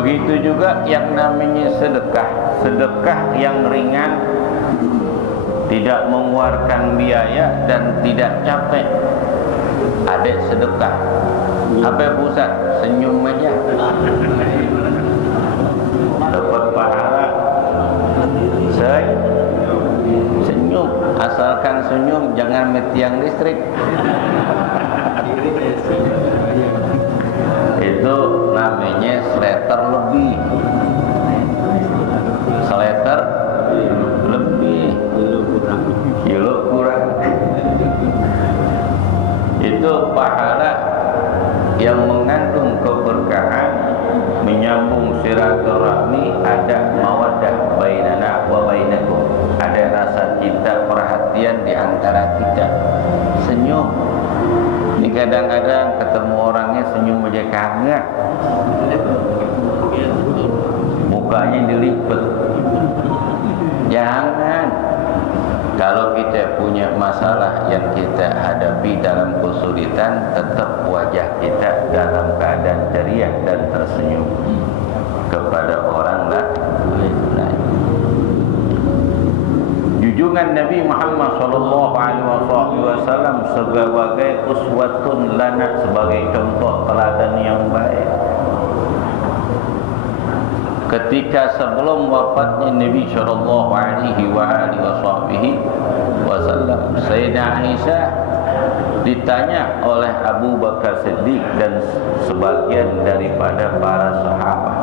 Begitu juga yang namanya sedekah, sedekah yang ringan, tidak mengeluarkan biaya dan tidak capek. Ada sedekah. Apa pusat? Senyum aja. Dapat pahala. Senyum. Asalkan senyum, jangan metiang listrik. Itu namanya sleter lebih. Sleter lebih. Yellow kurang. Itu pahala yang mengandung keberkahan, menyambung silaturahmi, ada mawaddah bainana wa bainakum, ada rasa cinta perhatian di antara kita. Senyum. Ini kadang-kadang ketemu orangnya senyum aja kagak, mukanya dilipet. Jangan. Kalau kita punya masalah yang kita hadapi dalam kesulitan, tetap wajah kita dalam keadaan ceria dan tersenyum kepada orang lain. Junjungan Nabi Muhammad SAW sebagai uswatun lana, sebagai contoh teladan yang baik. Ketika sebelum wafatnya Nabi SAW, Sayyidah Aisyah ditanya oleh Abu Bakar Siddiq dan sebagian daripada para sahabat,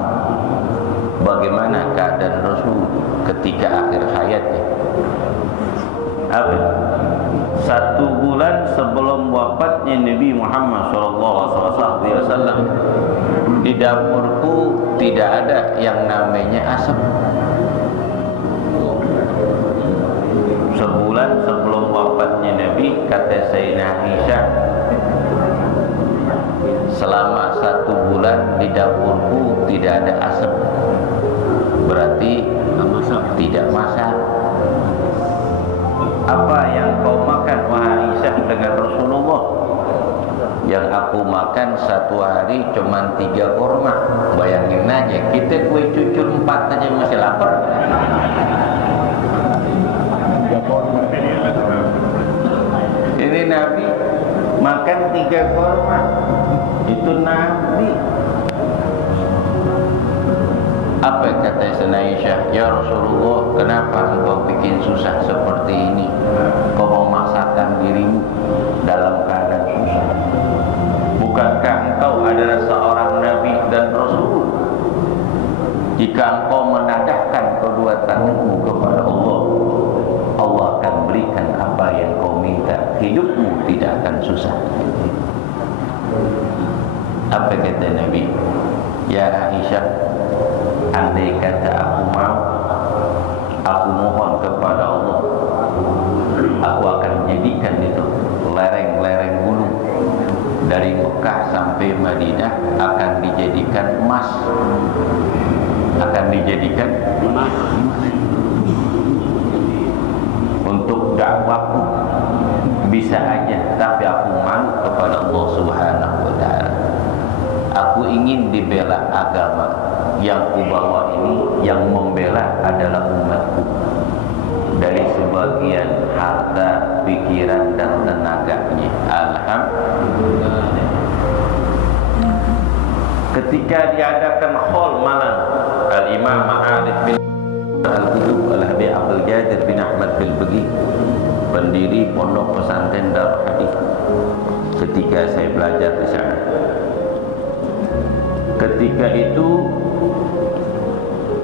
bagaimana keadaan Rasul ketika akhir hayatnya. Satu bulan sebelum wafatnya Nabi Muhammad SAW, di dapurku tidak ada yang namanya asap. Sebulan sebelum wafatnya Nabi, kata Sayyidah Aisyah, selama 1 bulan di dapurku tidak ada asap. Berarti tidak masak. Apa yang kau makan wahai Aisyah dengan Rasulullah? Yang aku makan 1 hari cuma 3 korma. Bayangin aja, kita kue cucur 4 aja masih lapar. Ini Nabi makan 3 korma. Itu Nabi. Apa kata Aisyah? Ya Rasulullah, kenapa engkau bikin susah seperti ini? Kau memaksakan dirimu dalam keadaan susah. Bukankah engkau adalah seorang Nabi dan Rasul? Jika engkau menadahkan kedua tanganmu kepada Allah, Allah akan berikan apa yang kau minta. Hidupmu tidak akan susah. Apa kata Nabi? Ya Aisyah, andai kata aku mau, aku mohon kepada Allah, aku akan jadikan itu lereng-lereng gunung dari Mekah sampai Madinah akan dijadikan emas, akan dijadikan emas untuk dakwahku. Bisa aja, tapi aku malu kepada Allah Subhanahu wa Ta'ala. Aku ingin dibela agama yang kubawa ini, yang membela adalah umatku. Dari sebagian harta, pikiran dan tenaganya. Alhamdulillah. Ketika diadakan khol malam, Al-Imam Ma'arif bin Al-Qutub Al-Habib Abdul Qadir bin Ahmad Bilbagi, pendiri pondok pesantren Darul Hadis, ketika saya belajar di sana. Ketika itu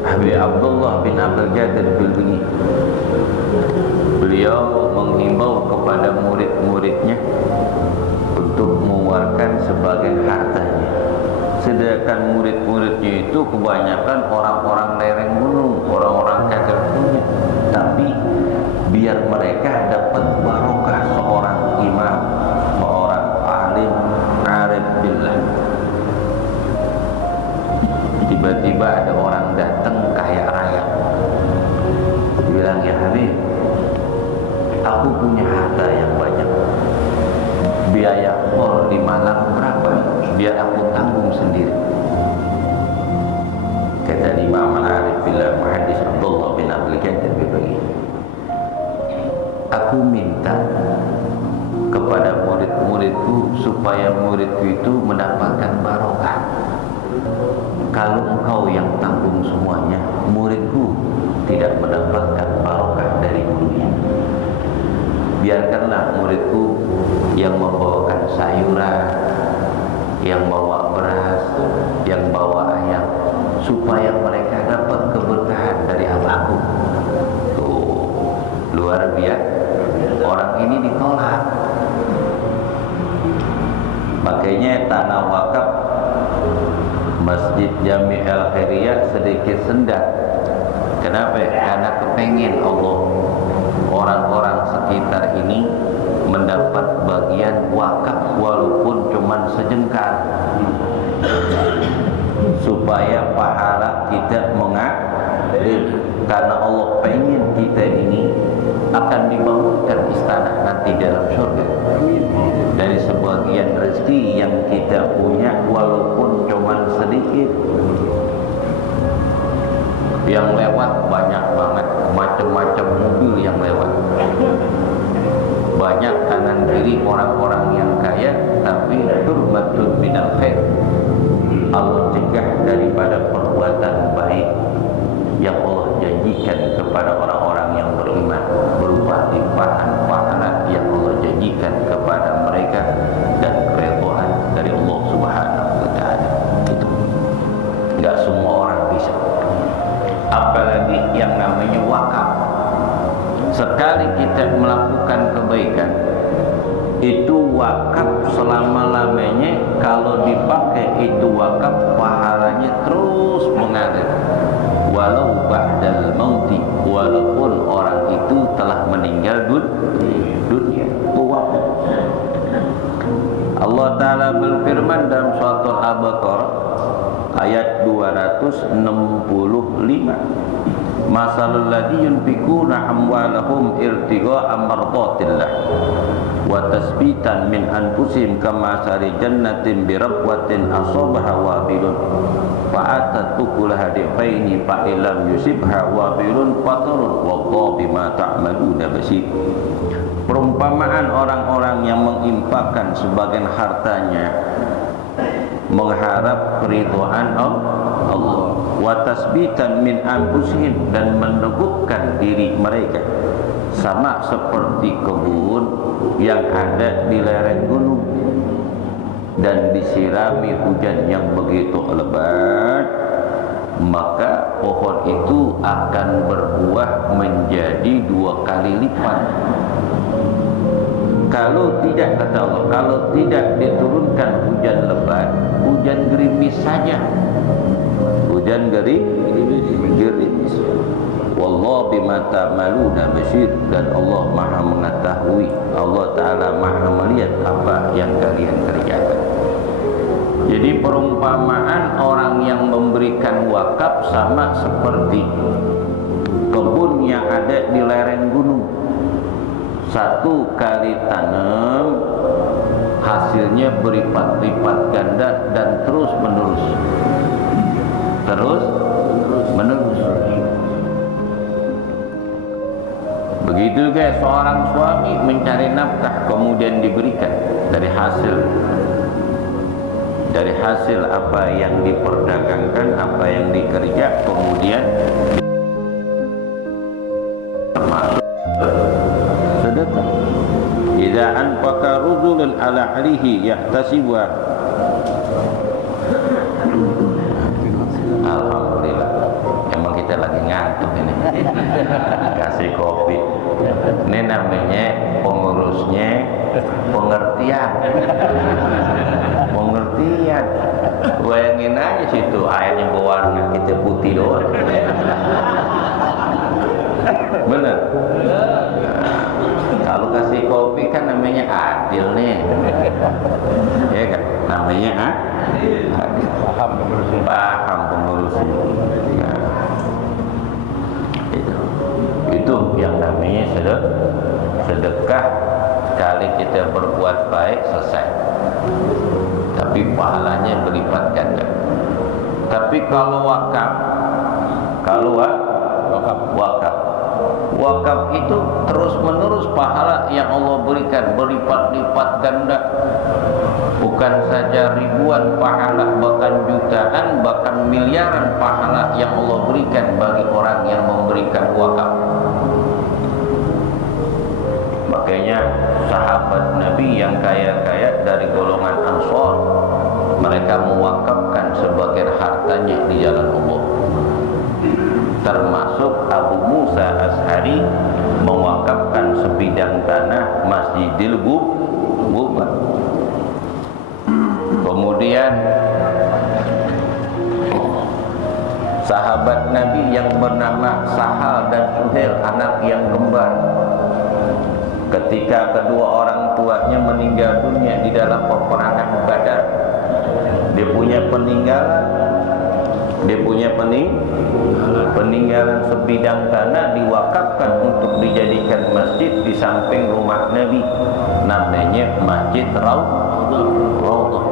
Habib Abdullah bin Abdul Qadir Bilbagi, beliau menghimbau kepada murid-muridnya untuk mengeluarkan sebagian hartanya. Sedangkan murid-muridnya itu kebanyakan orang-orang lereng gunung, orang-orang kagak punya. Tapi biar mereka dapat barokah seorang imam, seorang alim, arif billah. Tiba-tiba ada orang datang kaya raya, bilang, ya Habib, aku punya harta yang banyak. Biaya khol di Malang berapa? Biar aku tanggung sendiri. fillah Muhaddis Abdullah bin Abdul Qadir berbagi, aku minta kepada murid-muridku supaya muridku itu mendapatkan barokah. Kalau engkau yang tanggung semuanya, muridku tidak mendapatkan barokah dari gurunya. Biarkanlah muridku yang membawakan sayuran, yang bawa beras, yang bawa ayam, supaya mereka dapat keberkahan dari abahku. Tuh, luar biasa. Orang ini ditolak. Makanya tanah wakaf Masjid Jami' Al-Khairiyah sedikit sendat. Kenapa? Karena kepengen Allah orang-orang sekitar ini mendapat bagian wakaf walaupun cuma sejengkal, supaya pahala kita mengalir. Karena Allah pengen kita ini akan dibangunkan istana nanti dalam surga dari sebagian rezeki yang kita punya walaupun cuma sedikit. Yang lewat banyak banget, macam-macam mobil yang lewat, banyak kanan kiri orang-orang yang kaya, tapi hurmatun minal khair, Allah cegah daripada perbuatan baik yang Allah janjikan kepada orang-orang yang beriman, berupa limpahan pahala yang Allah janjikan kepada mereka dan keridhaan dari Allah Subhanahu wa taala. Itu enggak semua orang bisa. Apalagi yang namanya wakaf. Sekali kita melakukan kebaikan, itu wakaf selama-lamanya. Kalau dipakai itu wakaf, pahalanya terus mengalir walau ba'dal mauti, walaupun orang itu telah meninggal dunia. Wakaf. Allah Ta'ala berfirman dalam surat Al-Baqarah ayat 265, masalul ladzi yunfikuna amwalahum irtigha'a mardatillah wa tasbitan min anfusihim kamasari jannatin birabwatin asabaha wabilun fa'atat ukulaha difaini fa'ilam yusibha wabilun fatarun wallahu bima ta'maluna basir. Perumpamaan orang-orang yang menginfakkan sebagian hartanya mengharap keridhaan Allah, wa tasbitan min anfusihim, dan meneguhkan diri mereka, sama seperti kebun yang ada di lereng gunung dan disirami hujan yang begitu lebat, maka pohon itu akan berbuah menjadi 2 kali lipat. Kalau tidak, kata Allah, kalau tidak diturunkan hujan lebat, hujan gerimis saja, hujan gerimis. Wallahu bima ta'maluna basir, dan Allah Maha mengetahui, Allah Ta'ala Maha melihat apa yang kalian kerjakan. Jadi perumpamaan orang yang memberikan wakaf sama seperti kebun yang ada di lereng gunung. 1 kali tanam, hasilnya berlipat-lipat ganda dan terus menerus. Begitu guys, seorang suami mencari nafkah kemudian diberikan dari hasil apa yang diperdagangkan, apa yang dikerja, kemudian termasuk sedekah. Idza anfaqa rajulun ala ahlihi yahtasibu. Alhamdulillah. Emang kita lagi ngantuk ini. Kasih kopi. Ini namanya pengurusnya pengertian. Pengertian. Bayangin aja situ airnya berwarna kita putih doang. Bener. Kalau kasih kopi kan namanya adil nih, ya kan? Namanya adil. Paham pengurusnya. Ya. Itu yang namanya sedekah. Sekali kita berbuat baik, selesai. Tapi pahalanya berlipat ganda. Tapi kalau wakaf, Kalau wakaf. Wakaf itu terus menerus pahala yang Allah berikan berlipat-lipat ganda. Bukan saja ribuan pahala, bahkan jutaan, bahkan miliaran pahala yang Allah berikan bagi orang yang memberikan wakaf. Makanya sahabat Nabi yang kaya-kaya dari golongan Ansor, mereka mewakafkan sebagian hartanya di jalan Allah. Termasuk Abu Musa Ash'ari mewakafkan sebidang tanah Masjidil Quba. Kemudian sahabat Nabi yang bernama Sahal dan Suhail, anak yang kembar, ketika kedua orang tuanya meninggal dunia di dalam peperangan Badar, dia punya peninggalan sebidang tanah diwakafkan untuk dijadikan masjid di samping rumah Nabi, namanya Masjid Raudhah.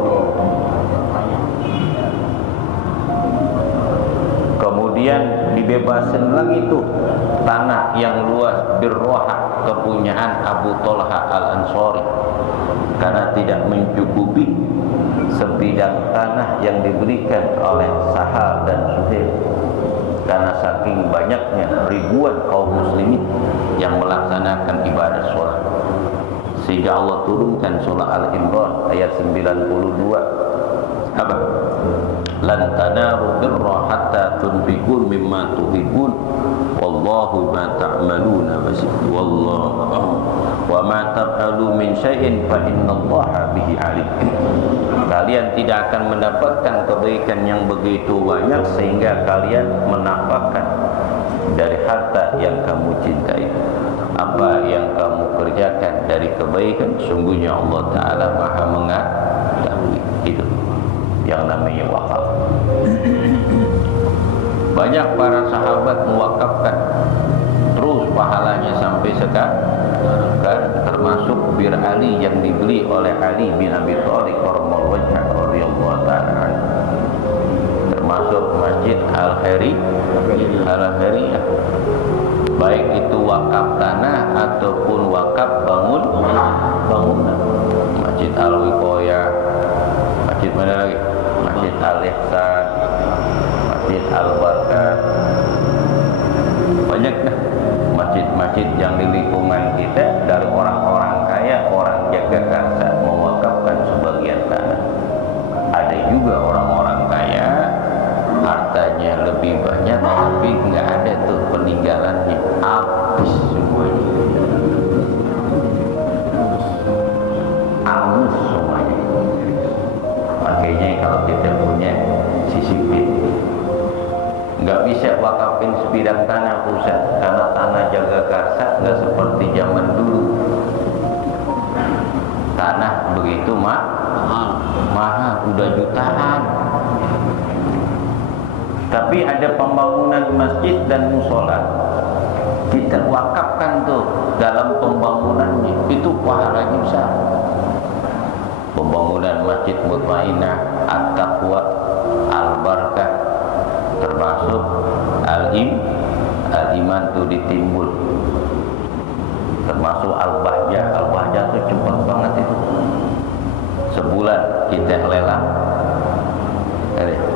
Kemudian dibebasin lagi tuh tanah yang luas Birroha, kepunyaan Abu Tolha Al-Ansori, karena tidak mencukupi sebidang tanah yang diberikan oleh Sahal dan Suhail, karena saking banyaknya ribuan kaum muslimin yang melaksanakan ibadah sholat, sehingga Allah turunkan surah Al-Imran ayat 92. Apa? Lan tanaru birra hatta tunfiqu mimma tuhibbun wallahu ma ta'maluna basir. Wallahu wa ma taf'alu min syai'in fa innallaha bihi alim. Kalian tidak akan mendapatkan kebaikan yang begitu banyak sehingga kalian menapakkan dari harta yang kamu cintai. Apa yang kamu kerjakan dari kebaikan, sungguhnya Allah Ta'ala Maha mengetahui. Itu yang namanya wakaf. Banyak para sahabat mewakafkan terus pahalanya sampai sekarang, termasuk Bir Ali yang dibeli oleh Ali bin Abi Thalib radhiyallahu ta'ala, termasuk Masjid Al-Khairiyah, baik itu wakaf tanah ataupun wakaf bangunan. Masjid Al-Wiqayah, masjid mana lagi? Masjid Al-Ihsan, Masjid Al-Barkat. Banyak dah masjid-masjid yang di lingkungan kita, dari orang-orang kaya, orang Jakarta mewakafkan sebagian tanah. Ada juga orang-orang kaya hartanya lebih banyak tapi nggak ada tuh peninggalannya, habis semuanya, angus semuanya. Makanya kalau kita punya sisipin, nggak bisa wakafin sebidang tanah pusat, karena tanah Jagakarsa nggak seperti zaman dulu. Tanah begitu mahal, udah jutaan. Tapi ada pembangunan masjid dan musola, kita wakafkan tuh dalam pembangunannya, itu pahalanya besar. Pembangunan Masjid Mutmainah, At-Taqwa, Al-Barakah, termasuk Al-Iman tuh di Timbul, termasuk Al-Bahjah tuh cepat banget itu. Sebulan kita lelang,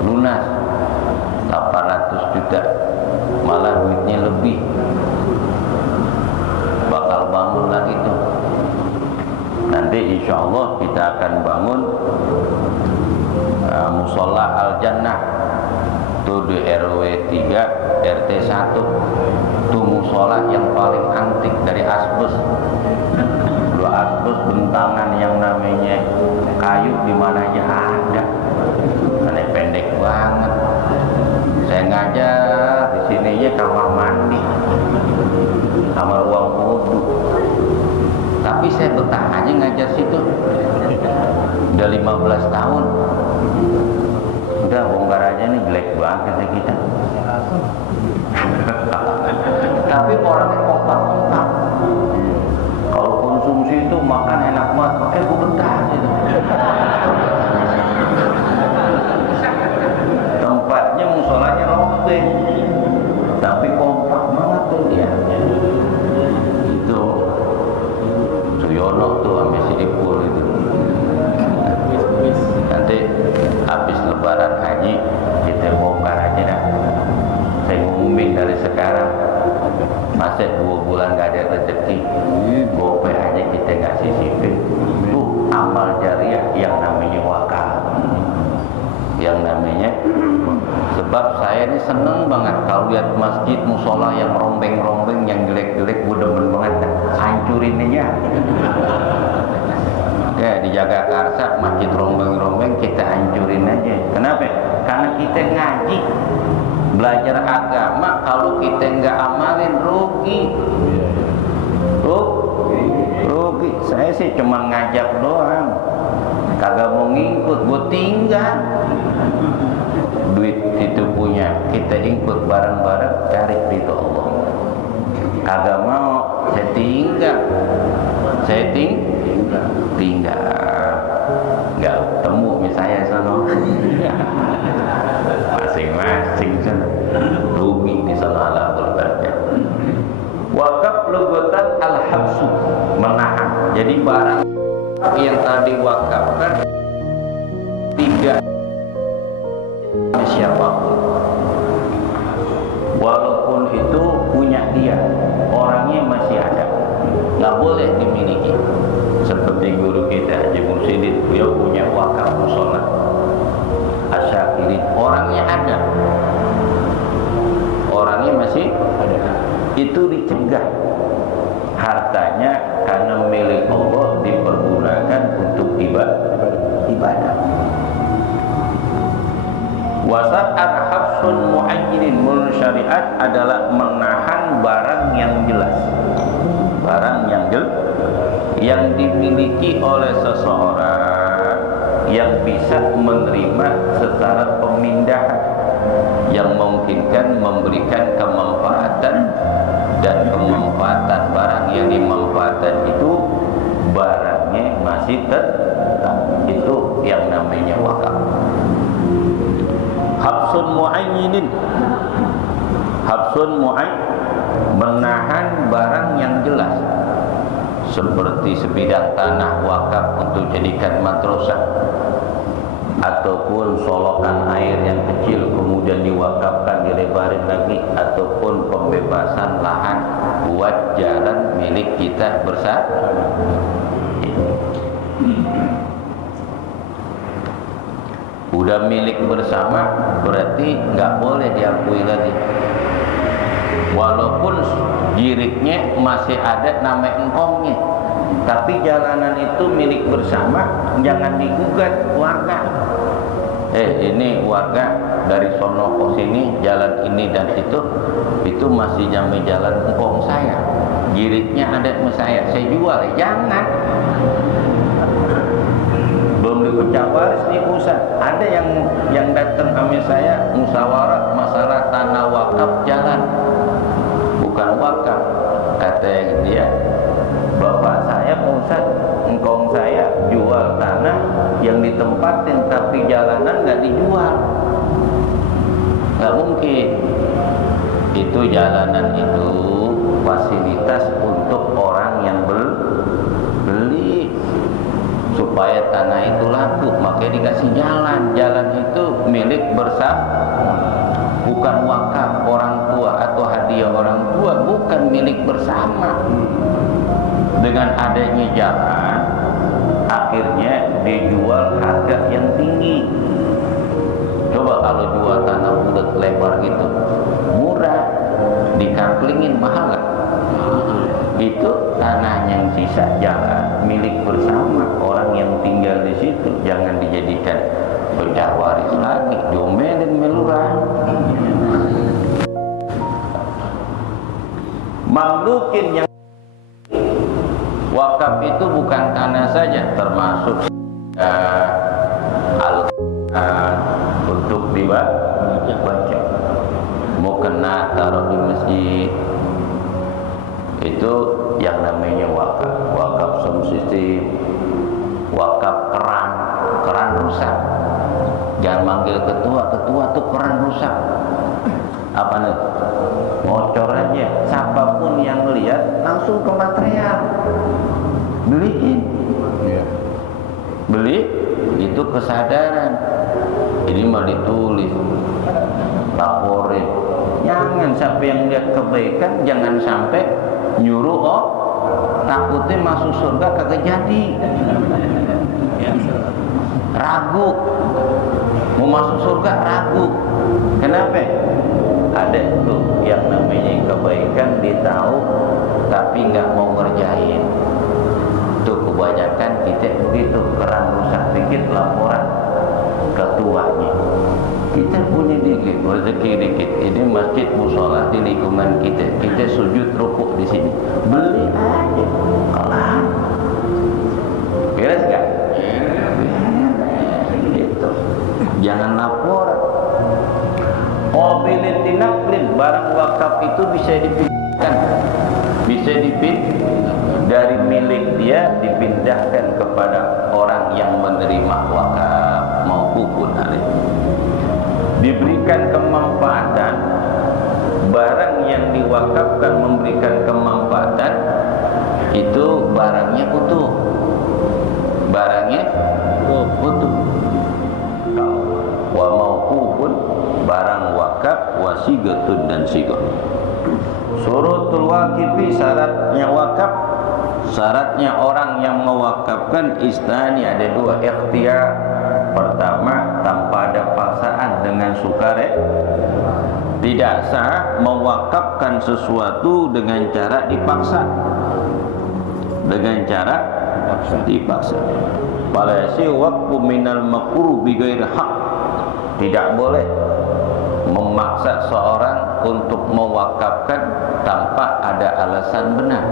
lunas 800 juta, malah duitnya lebih. Bakal bangun lagi tuh. Nanti insya Allah kita akan bangun Musola Al-Jannah tuh di RW 3 RT 1. Tuh musola yang paling antik dari asbes. Dua asbes bentangan yang namanya kayu di mana aja ada. Karena pendek banget. Saya ngajar di sini aja kamar mandi, kamar ruang wudhu. Tapi saya betah aja ngajar situ. Udah 15 tahun. Udah bongkar aja nih, jelek banget kita. Tapi orangnya kompak-kompak. Kalau konsumsi itu makan enak banget, pakai gue betah gitu. Tempatnya musolanya rombeng. Sebab saya ini seneng banget kalau lihat masjid musola yang rombeng-rombeng, yang jelek-jelek, gue demen banget, hancurin aja. Ya, di Jagakarsa masjid rombeng-rombeng kita hancurin aja. Kenapa? Karena kita ngaji, belajar agama, kalau kita nggak amalin rugi. Rugi. Saya sih cuma ngajak doang, kagak mau ngikut, gue tinggal. Duit itu punya, kita ikut bareng-bareng cari ridho Allah. Kagak mau, saya tinggal. Nggak ketemu misalnya sono. Masing-masing sana. Rugi di sana Allah berbahagia. Wakaf lugatan al-habsu, menahan. Jadi barang yang tadi wakafkan tidak siapapun, walaupun itu punya dia, orangnya masih ada, nggak boleh dimiliki. Seperti guru kita Haji Mursidin, beliau punya wakaf musola Asyakirin, orangnya ada, orangnya masih ada, itu dicegah hartanya karena milik Allah dipergunakan untuk ibadah. Wasat habsun mu'ayyinin, menurut syariat adalah menahan barang yang jelas, barang yang dimiliki oleh seseorang yang bisa menerima secara pemindahan, yang memungkinkan memberikan kemanfaatan, dan kemanfaatan barang yang dimanfaatkan itu barangnya masih tetap, itu yang namanya wakaf. Habsun mu'ayyinin, menahan barang yang jelas, seperti sebidang tanah wakaf untuk jadikan madrasah, ataupun solokan air yang kecil kemudian diwakafkan, dilebarin lagi, ataupun pembebasan lahan buat jalan milik kita bersama. Udah milik bersama berarti nggak boleh diakui lagi, walaupun jiriknya masih ada nama engkongnya, tapi jalanan itu milik bersama, jangan digugat warga. Ini warga dari sono ke sini, jalan ini dan itu masih jalan engkong saya, jiriknya ada sama saya jual, jangan. Belum dipecah waris nih Ustaz, ada yang datang sama saya musyawarah masalah tanah wakaf jalan, bukan wakaf, kata dia, bapak saya Ustaz, engkong saya jual tanah yang ditempatin tapi jalanan nggak dijual, nggak mungkin. Itu jalanan itu fasilitas untuk orang yang beli, supaya tanah itu laku, makanya dikasih jalan. Jalan itu milik bersama, bukan wakaf orang tua atau hadiah orang tua, bukan milik bersama. Dengan adanya jalan, akhirnya dijual harga yang tinggi. Coba kalau jual tanah bulat lebar gitu, murah, dikarklingin mahal gak? Itu tanah yang sisa jalan milik bersama, orang yang tinggal di situ, jangan dijadikan pecah waris lagi, diomelin melurah. Mamlukin yang wakaf itu bukan tanah saja, termasuk Al-Quran untuk dibaca, mau kena taruh di masjid, itu yang namanya wakaf. Wakaf sound system, wakaf keran rusak, jangan manggil ketua tuh keran rusak, apa nih, ngocor aja. Siapapun yang lihat langsung ke material, beliin, beli, itu kesadaran. Ini mah ditulis, laporin. Jangan sampai yang lihat kebaikan, jangan sampai nyuruh, takutnya masuk surga kagak jadi, ragu, mau masuk surga ragu, Kenapa? Ada tuh yang namanya kebaikan ditahu tapi nggak mau ngerjain. Tuh kebanyakan kita begitu, kerang rusak dikit laporan ketuanya. Kita punya dikit, rezeki dikit. Ini masjid musola di lingkungan kita. Kita sujud rukuk di sini. Beli aja, kelar. Beres gak? Gitu. Jangan laporan. Mobilin dinaklin, barang wakaf itu bisa dipindahkan, bisa dari milik dia dipindahkan kepada orang yang menerima wakaf maupun alih. Diberikan kemanfaatan, barang yang diwakafkan memberikan kemanfaatan itu barangnya utuh, barangnya utuh. Wa maupun barang wakaf wasigatun dan sigot. Surutul waqifi, syaratnya wakaf, syaratnya orang yang mewakafkan istani ada dua, ikhtiar. Pertama, tanpa ada paksaan, dengan sukarela. Tidak sah mewakafkan sesuatu dengan cara dipaksa. Dengan cara dipaksa. Falasi waqfu minal makruh bi ghairi haq. Tidak boleh memaksa seorang untuk mewakafkan tanpa ada alasan benar.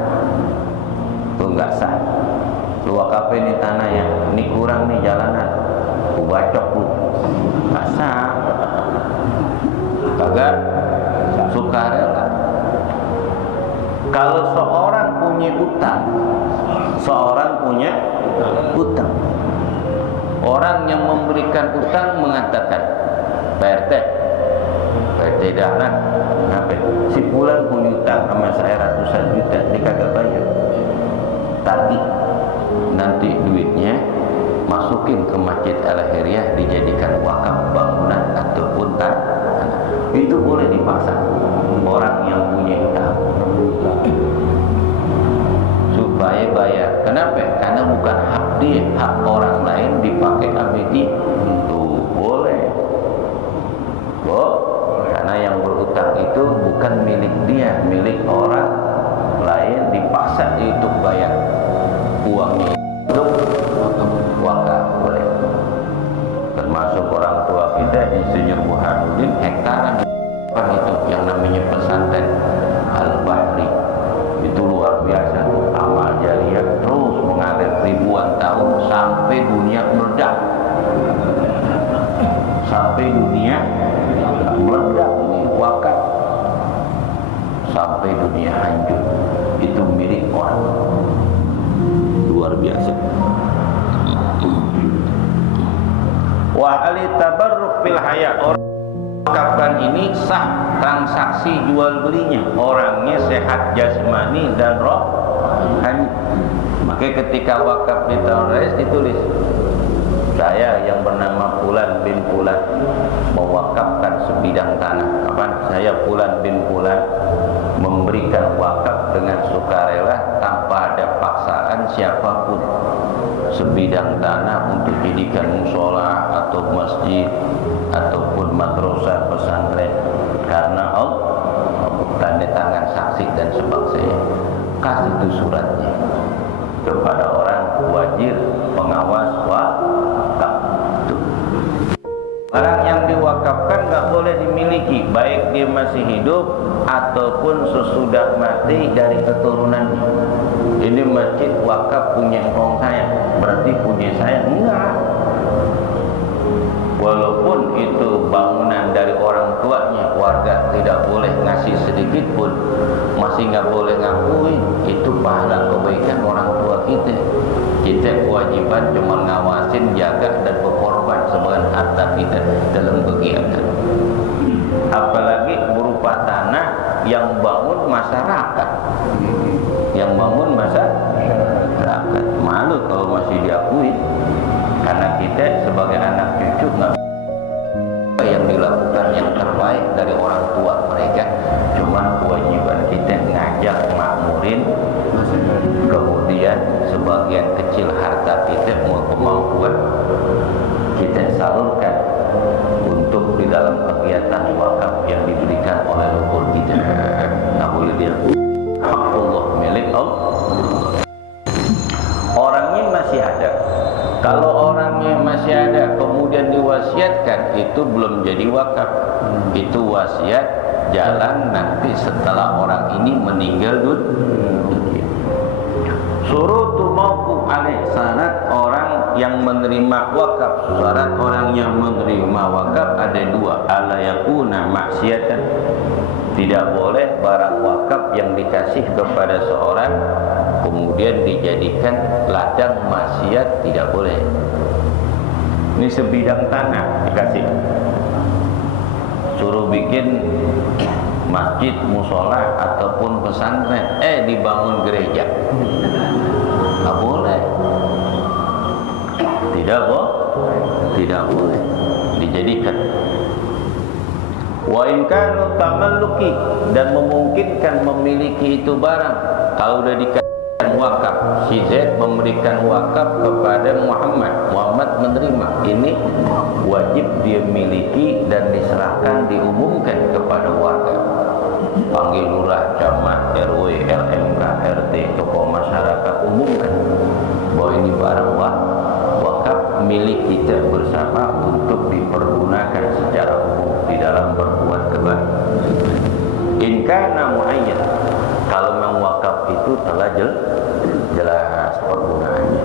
Itu enggak sah. Lu wakafin ini tanah ya, ini kurang nih jalanan, aku bacok lu, enggak sah. Kagak sukarela. Kalau seorang punya utang, orang yang memberikan utang mengatakan, Pak RT dana, kenapa? Si bulan punya utang sama saya ratusan juta, dia kagak bayar. Tadi nanti duitnya masukin ke Masjid Al-Khairiyah, dijadikan wakaf bangunan ataupun tanah. Itu boleh dipaksa orang yang punya utang supaya bayar. Kenapa? Karena bukan hak dia, hak orang lain dipakai abadi. Itu boleh. Karena yang berutang itu bukan milik dia, milik orang lain, dipaksa untuk bayar uangnya untuk wakaf. Boleh. Termasuk orang tua kita, Insinyur Burhanuddin, hektaran itu yang namanya pesantren Al-Bahri. Itu luar biasa, amal jariah terus mengalir ribuan tahun sampai dunia meledak. Sampai dunia meledak ini wakaf, sampai dunia hancur. Itu milik orang, luar biasa. Wa ali tabarruk fil haya, orang wakafkan ini sah transaksi jual belinya, orangnya sehat jasmani dan rohani. Maka ketika wakaf di tahun rais ditulis, saya yang bernama Fulan bin Fulan mewakafkan sebidang tanah. Saya Fulan bin Fulan memberikan wakaf dengan sukarela tanpa ada paksaan siapapun sebidang tanah untuk jadikan musola atau masjid ataupun madrasah pesantren, karena Allah tanda tangan saksi dan sebangsanya. Kasih itu suratnya kepada orang wajib pengawas wakaf. Barang yang diwakafkan nggak boleh dimiliki, baik dia masih hidup ataupun sesudah mati dari keturunannya. Ini masjid wakaf punya engkong saya, berarti punya saya? Enggak. Walaupun itu bangunan dari orang tuanya, warga tidak boleh ngasih sedikit pun, masih nggak boleh ngakuin. Itu pahala kebaikan orang tua kita. Kita kewajiban cuma ngawasin, jaga dan berkorban sebagian harta kita dalam kegiatan. Apalagi berupa tanah yang bangun masyarakat, yang bangun masyarakat. Malu kalau masih diakui, karena kita sebagai anak cucu nggak yang dilakukan yang terbaik dari orang tua mereka. Cuma kewajiban kita ngajak makmurin, kemudian sebagian kecil harta kita mau kemampuan kita salurkan untuk untuk di dalam kegiatan wakaf yang diberikan oleh leluhur kita. Nggak boleh dia Allah milik Allah. Orangnya masih ada. Kalau orangnya masih ada kemudian diwasiatkan, itu belum jadi wakaf. Itu wasiat jalan nanti setelah orang ini meninggal dunia. Surutu mauquf alaih, syarat orang yang menerima wakaf. Syarat orang yang menerima wakaf ada dua. Ala yakuna maksiatan, tidak boleh barang wakaf yang dikasih kepada seorang kemudian dijadikan ladang maksiat, tidak boleh. Ini sebidang tanah dikasih, suruh bikin masjid, musola ataupun pesantren, dibangun gereja, nggak boleh. Tidak boleh dijadikan. Wa in kanu tamalluki, dan memungkinkan memiliki itu barang. Kalau udah dikasih wakaf, si Z memberikan wakaf kepada Muhammad menerima, ini wajib dia miliki dan diserahkan, diumumkan kepada warga. Panggil lurah, camat, RW, LMK, RT, tokoh masyarakat, umumkan bahwa ini barang wakaf milik kita bersama untuk dipergunakan secara umum di dalam berbuat kebaikan. In kana muayyan, kalau memang wakaf itu telah jelas pergunaannya.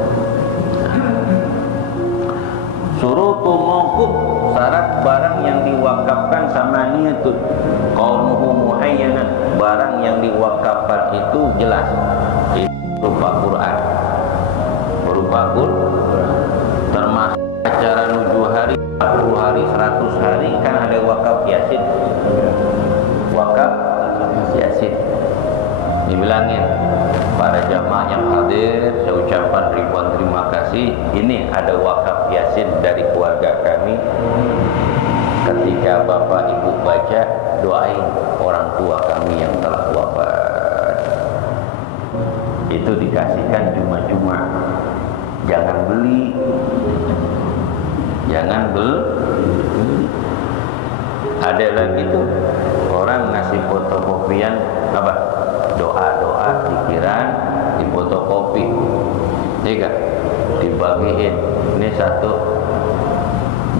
Surutu mauquf, syarat barang yang diwakafkan sama niatun. Qaunuhu muayyanan, barang yang diwakafkan itu jelas. Itu berupa Quran. Berupa Quran. Termasuk acara 7 hari, 40 hari, 100 hari kan ada wakaf Yasin. Wakaf Yasin. Dibilangin para jamaah yang hadir, saya ucapkan ribuan terima kasih. Ini ada wakaf Yasin dari keluarga kami. Ketika Bapak Ibu baca, doain orang tua kami yang telah wafat. Itu dikasihkan cuma-cuma. Jangan beli. Ada lagi tuh orang ngasih fotokopian apa? Doa-doa pikiran di fotokopi, iya, dibagiin. Ini satu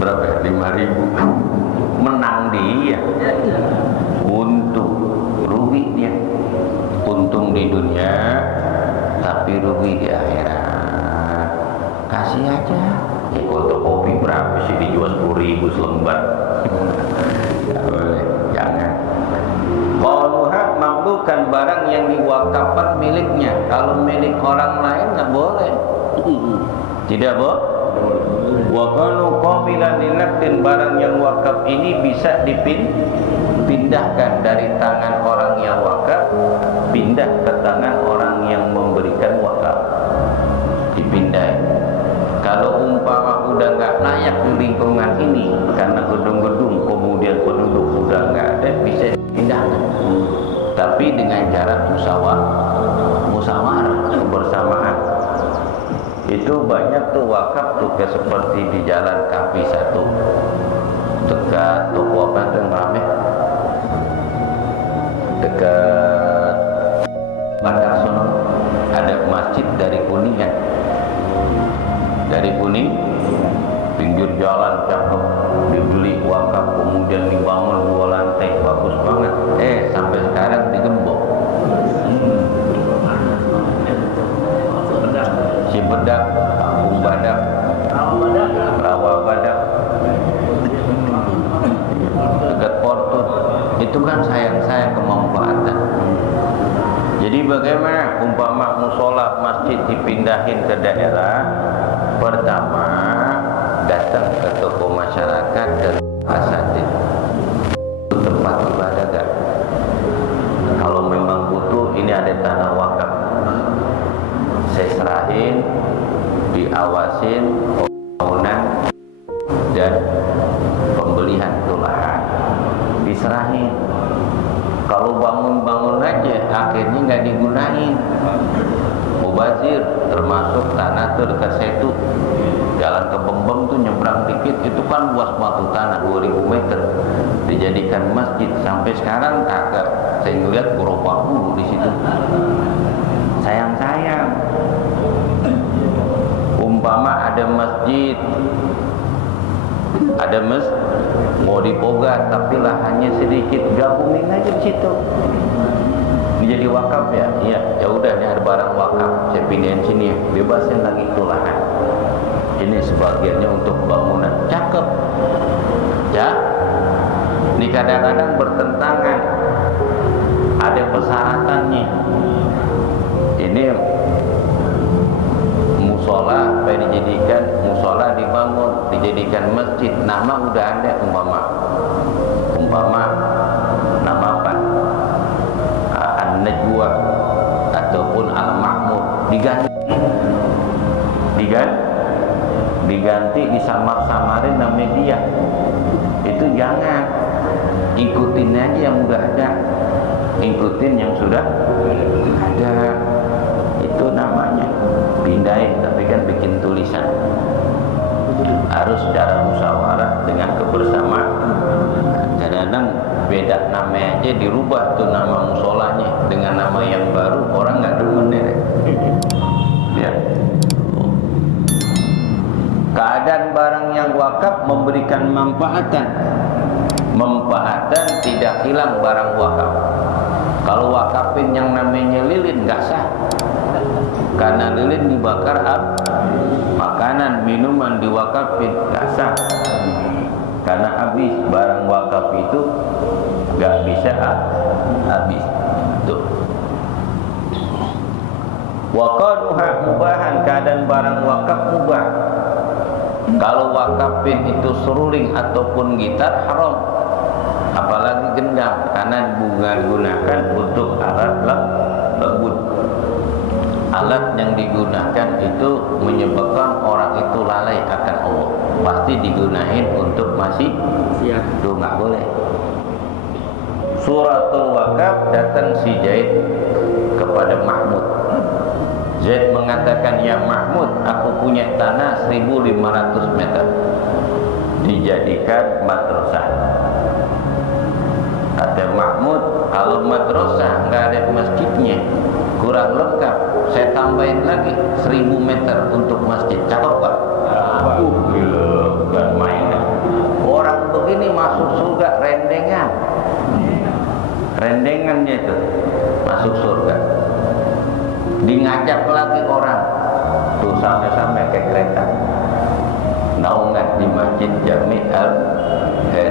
berapa? 5.000. Menang dia, untung, rugi dia. Untung di dunia, tapi rugi di akhirat. Kasih aja. Di fotokopi berapa sih, dijual 10.000 selembar? Tidak boleh, jangan. Qauluha mamlukan, barang yang diwakafkan miliknya. Kalau milik orang lain nggak boleh. Tidak boleh. Wa qalu qabilan linaqdin, barang yang wakaf ini bisa dipindahkan dari tangan orang yang wakaf pindah ke tangan orang yang memberikan wakaf. Dipindah. Kalau umpama udah nggak layak di lingkungan ini karena gedung-gedung kemudian penduduk udah nggak ada, bisa dipindahkan. Tapi dengan cara musyawarah kebersamaan. Itu banyak tuh wakaf tuh, kayak seperti di Jalan Kapi 1 dekat toko apa tuh yang rame, dekat Bandar Sono, ada masjid dari Kuningan, dari Kuning, pinggir jalan cakep, dibeli wakaf kemudian dibangun 2 lantai, bagus banget. Sampai sekarang digembok. Cibedak, Kampung Badak, Rawa Badak, dekat Portut. Itu kan sayang kemanfaatan. Jadi bagaimana umpama musola masjid dipindahin ke daerah? Pertama, datang ke toko masyarakat dan asatid. Tempat ibadah gak? Kalau memang butuh, ini ada tanah wakaf, saya serahin, diawasin pembangunan dan pembelian lahan, diserahin. Kalau bangun-bangun aja akhirnya nggak digunain, mubazir, termasuk tanah tuh dekat situ Jalan ke Bembeng tuh nyebrang dikit, itu kan luas batu tanah 2000 meter, dijadikan masjid. Sampai sekarang kagak, saya ngeliat gerobak dulu di situ. Sayang-sayang, umpama ada masjid, mau dipogat tapi lahannya sedikit, gabungin aja di situ. Ini jadi wakaf ya, iya, ya udah ini ada barang wakaf, saya pindahin sini, bebasin lagi itu lahan. Ini sebagiannya untuk bangunan, cakep, ya. Ini kadang-kadang bertentangan, ada persyaratannya. Ini musola, supaya dijadikan musola, dibangun, dijadikan masjid, nama udah ada, umpama nama apa? An-Najwa ataupun Al-Ma'mur, diganti disamar-samarin namanya dia. Itu jangan, ikutin aja yang udah ada, ikutin yang sudah ada. Itu namanya pindahin, tapi kan bikin tulisan. Harus secara musyawarah dengan kebersamaan. Kadang-kadang beda nama aja dirubah tuh nama musolanya dengan nama yang baru, orang nggak demen ya. Keadaan barang yang wakaf memberikan manfaatan tidak hilang barang wakaf. Kalau wakafin yang namanya lilin nggak sah, karena lilin dibakar makanan minuman diwakafin nggak sah, karena habis barang wakaf itu nggak bisa habis. Tuh. Waqaduha mubahan, keadaan barang wakaf mubah. Kalau wakafin itu seruling ataupun gitar haram, apalagi gendang, karena digunakan untuk alat lembut. Alat yang digunakan itu menyebabkan orang itu lalai akan Allah. Pasti digunakan untuk masih siap, itu nggak boleh. Suratul Wakaf, datang si Zaid kepada Mahmud. Zaid mengatakan, ya Mahmud, aku punya tanah 1500 meter, dijadikan madrasah. Kata Mahmud, kalau madrasah nggak ada masjidnya, kurang lengkap, saya tambahin lagi 1000 meter untuk masjid. Cakep Pak? Gila, bukan mainan. Orang begini masuk surga rendengannya itu masuk surga. Ngajak lagi orang tuh sampai-sampai ke kereta naungan di Masjid Jami' Al-Haramain.